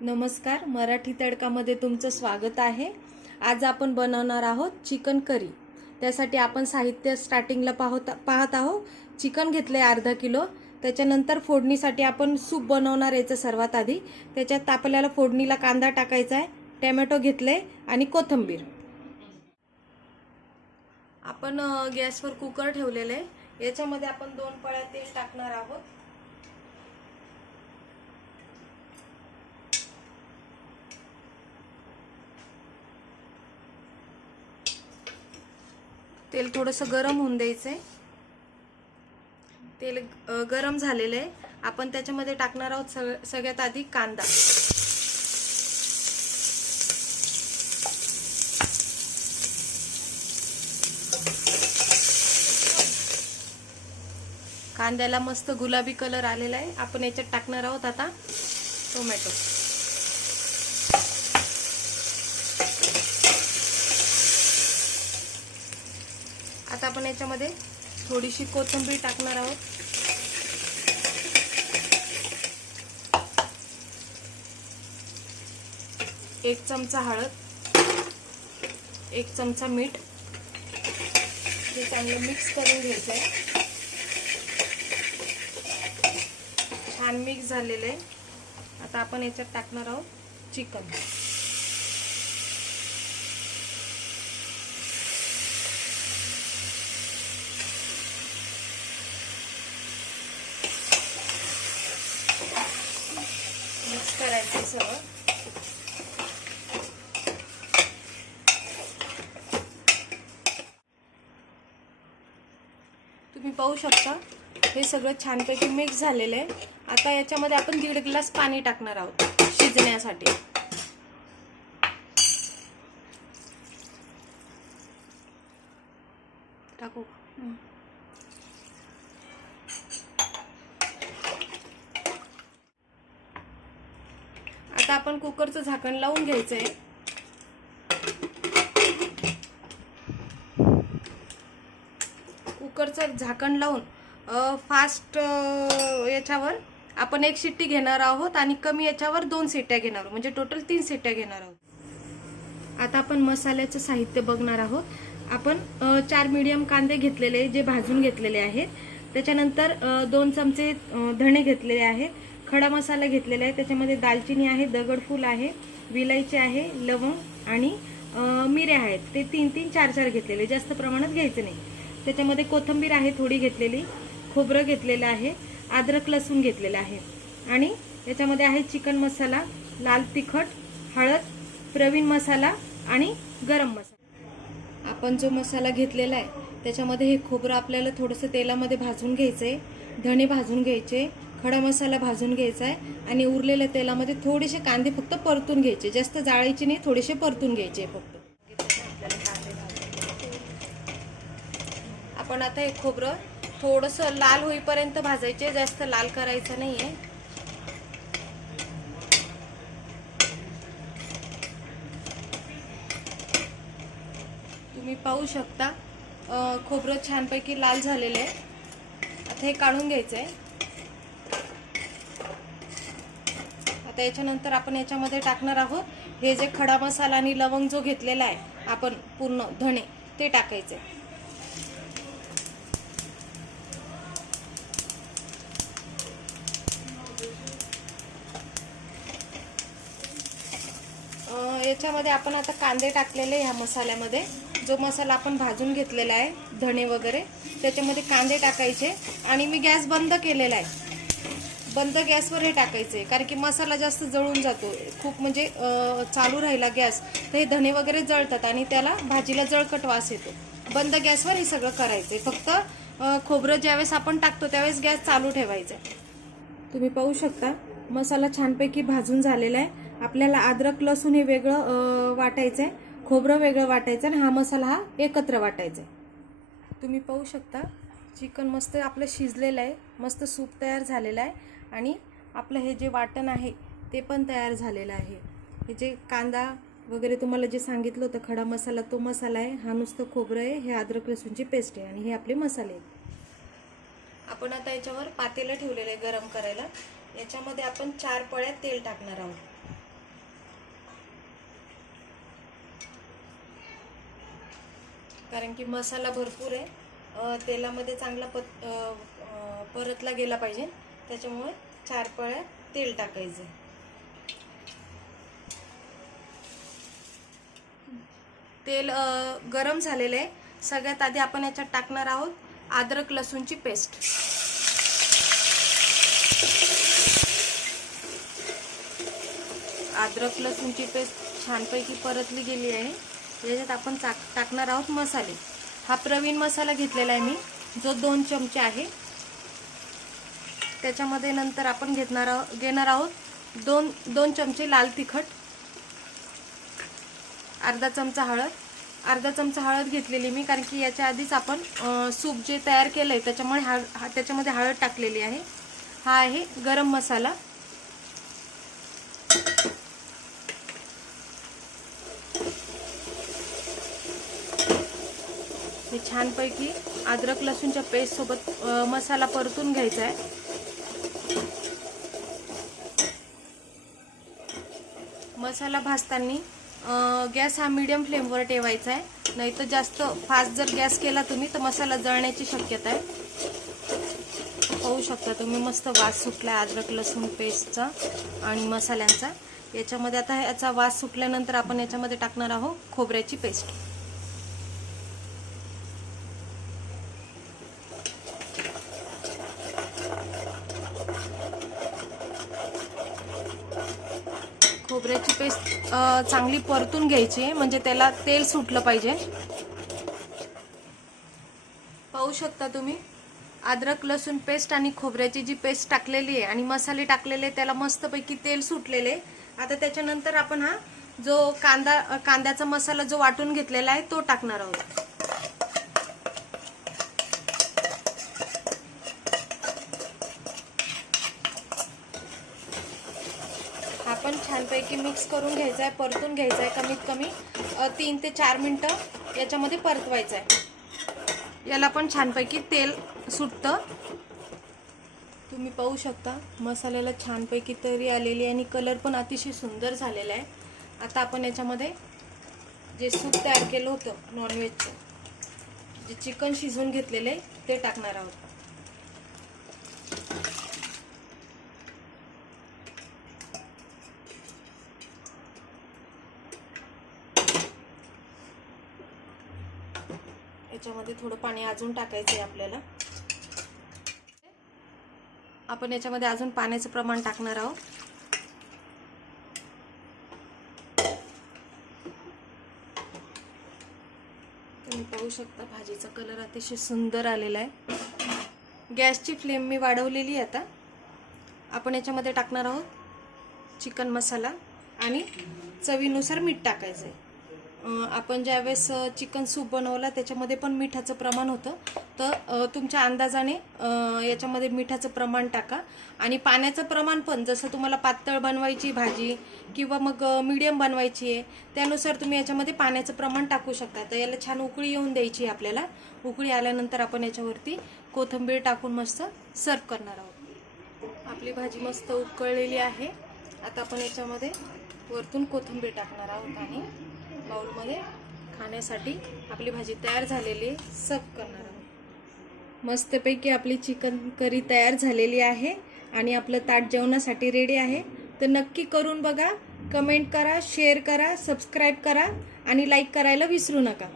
नमस्कार, मराठी तडकामध्ये तुमचं स्वागत आहे। आज आपण बनवणार आहोत चिकन करी। त्यासाठी आपण साहित्य स्टार्टिंगला पाहत आहोत। चिकन घेतले अर्धा किलो। त्याच्यानंतर फोडणीसाठी आपण सूप बनवणार याचं सर्वात आधी। त्याच्यात आपल्याला फोडणीला कांदा टाकायचा आहे, टोमॅटो घेतले आणि कोथिंबीर। आपण गॅसवर कुकर ठेवलेले आहे। याच्यामध्ये आपण 2 पळ्या तेल टाकणार आहोत। तेल थोडंसं गरम होऊन द्यायचंय। तेल गरम झालेलं आहे। आपण त्याच्यामध्ये टाकणार आहोत सगळ्यात आधी कांदा। कांद्याला मस्त गुलाबी कलर आलेला आहे। आपण याच्यात टाकणार आहोत आता टोमॅटो। आता आपण याच्यामध्ये थोडीशी कोथिंबीर टाकणार आहोत। एक चमचा हळद, 1 चमचा मीठ। हे चांगलं मिक्स करून घ्यायचं आहे। छान मिक्स झालेलं आहे। आता आपण याच्यात टाकणार आहोत चिकन। मिक्स करायचं सगळं। तुम्ही पाहू शकता हे सगळं छानपैकी मिक्स झालेलं आहे। आता याच्यामध्ये आपण 1.5 ग्लास पाणी टाकणार आहोत शिजण्यासाठी। टाकू। आता आपण कुकरचं झाकण लावून घ्यायचं आहे। कुकरचं झाकण लावून फास्ट याच्यावर आपण 1 शिट्टी घेणार आहोत आणि कमी याच्यावर 2 शिट्ट्या घेणार आहोत, म्हणजे टोटल 3 शिट्ट्या घेणार आहोत। आता आपण मसाल्याचं साहित्य बघणार आहोत। आपण 4 मीडियम कांदे घेतलेले जे भाजून घेतलेले आहेत। त्याच्यानंतर 2 चमचे धणे घेतलेले आहेत। खडा मसाला घेतलेला आहे। त्याच्यामध्ये दालचिनी आहे, दगडफूल आहे, विलायची आहे, लवंग आणि मिऱ्या आहेत। ते 3-3, 4-4 घेतलेले, जास्त प्रमाणात घ्यायचं नाही। त्याच्यामध्ये कोथिंबीर आहे थोडी घेतलेली, खोबरं घेतलेलं आहे, अद्रक लसूण घेतलेलं आहे आणि याच्यामध्ये आहे चिकन मसाला, लाल तिखट, हळद, प्रवीण मसाला आणि गरम मसाला। आपण जो मसाला घेतलेला आहे त्याच्यामध्ये हे खोबरं आपल्याला थोडंसं तेलामध्ये भाजून घ्यायचंय, धणे भाजून घ्यायचे, खडा मसाला भाजून घ्यायचा आहे आणि उरलेल्या तेलामध्ये थोडेसे कांदे फक्त परतून घ्यायचे, जास्त जाळायचे नाही, थोडेसे परतून घ्यायचे फक्त। आपण आता हे खोबरं थोडंसं लाल होईपर्यंत भाजायचे, जास्त लाल करायचं नाहीये। तुम्ही पाहू शकता खोबरं छानपैकी लाल झालेलं आहे। आता हे काढून घ्यायचं आहे। आता याच्यानंतर आपण याच्यामध्ये टाकणार आहोत हे जे खडा मसाला आणि लवंग जो घेतलेला आहे आपण पूर्ण धणे, ते टाकायचे। याच्यामध्ये आपण आता कांदे टाकलेले ह्या मसाल्यामध्ये, जो मसाला आपण भाजून घेतलेला आहे धणे वगैरे, त्याच्यामध्ये कांदे टाकायचे आणि मी गॅस बंद केलेला आहे। बंद गॅसवर हे टाकायचे, कारण की मसाला जास्त जळून जातो खूप, म्हणजे चालू राहिला गॅस तर हे धणे वगैरे जळतात आणि त्याला भाजीला जळकट वास येतो। बंद गॅसवर हे सगळं करायचंय। फक्त खोबरं ज्यावेळेस आपण टाकतो त्यावेळेस गॅस चालू ठेवायचा। तुम्ही पाहू शकता मसाला छानपैकी भाजून झालेला आहे। आपल्याला अद्रक लसूण हे वेगळं वाटायचं आहे, खोबरं वेगळं वाटायचं आणि हा मसाला हा एकत्र वाटायचा आहे। तुम्ही पाहू शकता चिकन मस्त आपलं शिजलेलं आहे, मस्त सूप तयार झालेलं आहे आणि आपलं हे जे वाटण आहे ते पण तयार झालेलं आहे। हे जे कांदा वगैरे तुम्हाला जे सांगितलं होतं खडा मसाला, तो मसाला आहे, हा नुसतं खोबरं आहे, हे अद्रक लसूणची पेस्ट आहे आणि हे आपले मसाले आहेत। आपण आता याच्यावर पातेलं ठेवलेलं आहे गरम करायला। याच्यामध्ये आपण 4 पळ्या तेल टाकणार आहोत। कारण की मसाला भरपूर आहे, तेलामध्ये चांगला परतला गेला पाहिजे, त्याच्यामुळे 4 पळ्या तेल टाकायचं. तेल गरम झालेलं आहे. सगळ्यात आधी आपण याच्यात टाकणार आहोत अद्रक लसूणची पेस्ट. अद्रक लसूणची पेस्ट छानपैकी परतली गेली आहे. याच्यात आपण टाकणार आहोत मसाले. हा प्रवीण मसाला घेतलेला आहे मी, जो 2 चमचे आहे. त्याच्यामध्ये नंतर आपण घेणार आहोत 2 चमचे लाल तिखट, अर्धा चमचा हळद घेतलेली मी, कारण की याच्या आधीच आपण सूप जे तयार केलंय त्याच्यामुळे त्याच्यामध्ये हळद टाकलेली आहे. हा आहे गरम मसाला. हे छानपैकी अद्रक लसूणच्या पेस्ट सोबत मसाला परतून घ्यायचा आहे. मसाला भाजताना गॅस हा मीडियम फ्लेमवर ठेवायचा आहे, नाही तर जास्त फास्ट जर गॅस केला तुम्ही तर मसाला जळण्याची शक्यता आहे. पाहू शकता तुम्ही मस्त वास सुटला अद्रक लसूण पेस्टचा आणि मसाल्यांचा. याच्यामध्ये आता याचा वास सुटल्यानंतर आपण याच्यामध्ये टाकणार आहोत खोबऱ्याची पेस्ट. खोबऱ्याची पेस्ट चांगली परतून घ्यायची आहे, म्हणजे त्याला तेल सुटलं पाहिजे. पाहू शकता तुम्ही अद्रक लसूण पेस्ट आणि खोबऱ्याची जी पेस्ट टाकलेली आहे आणि मसाले टाकलेले त्याला मस्तपैकी तेल सुटलेले. आता त्याच्यानंतर आपण हा जो कांद्याचा मसाला जो वाटून घेतलेला आहे तो टाकणार आहोत. आपण छानपैकी मिक्स करून घ्यायचा आहे, परतून घ्यायचा आहे. कमीत कमी 3 ते 4 मिनिटं याच्यामध्ये परतवायचं आहे. याला पण छानपैकी तेल सुटतं. तुम्ही पाहू शकता मसाल्याला छानपैकी तरी आलेली आणि कलर पण अतिशय सुंदर झालेला आहे. आता आपण याच्यामध्ये जे सूप तयार केलं होतं नॉनव्हेजचं, जे चिकन शिजवून घेतलेले ते टाकणार आहोत. याच्यामध्ये थोडं पाणी अजून टाकायचं आहे आपल्याला. आपण याच्यामध्ये अजून पाण्याचं प्रमाण टाकणार आहोत. तुम्ही पाहू शकता भाजीचा कलर अतिशय सुंदर आलेला आहे. गॅसची फ्लेम मी वाढवलेली आहे. आता आपण याच्यामध्ये टाकणार आहोत चिकन मसाला आणि चवीनुसार मीठ टाकायचं आहे. आपण ज्यावेळेस चिकन सूप बनवला त्याच्यामध्ये पण मिठाचं प्रमाण होतं, तर तुमच्या अंदाजाने याच्यामध्ये मिठाचं प्रमाण टाका. आणि पाण्याचं प्रमाण पण जसं तुम्हाला पातळ बनवायची भाजी किंवा मग मीडियम बनवायची आहे त्यानुसार तुम्ही याच्यामध्ये पाण्याचं प्रमाण टाकू शकता. तर याला छान उकळी येऊन द्यायची आपल्याला. उकळी आल्यानंतर आपण याच्यावरती कोथिंबीर टाकून मस्त सर्व करणार आहोत. आपली भाजी मस्त उकळलेली आहे. आता आपण याच्यामध्ये वरतून कोथिंबीर टाकणार आहोत आणि बाउलमध्ये खाण्यासाठी आपली भाजी तयार झालेली सर्व करणार आहोत. मस्तपैकी आपली चिकन करी तयार झालेली आहे आणि आपलं ताट जेवणासाठी रेडी आहे. तर नक्की करून बघा, कमेंट करा, शेअर करा, सबस्क्राईब करा आणि लाईक करायला विसरू नका.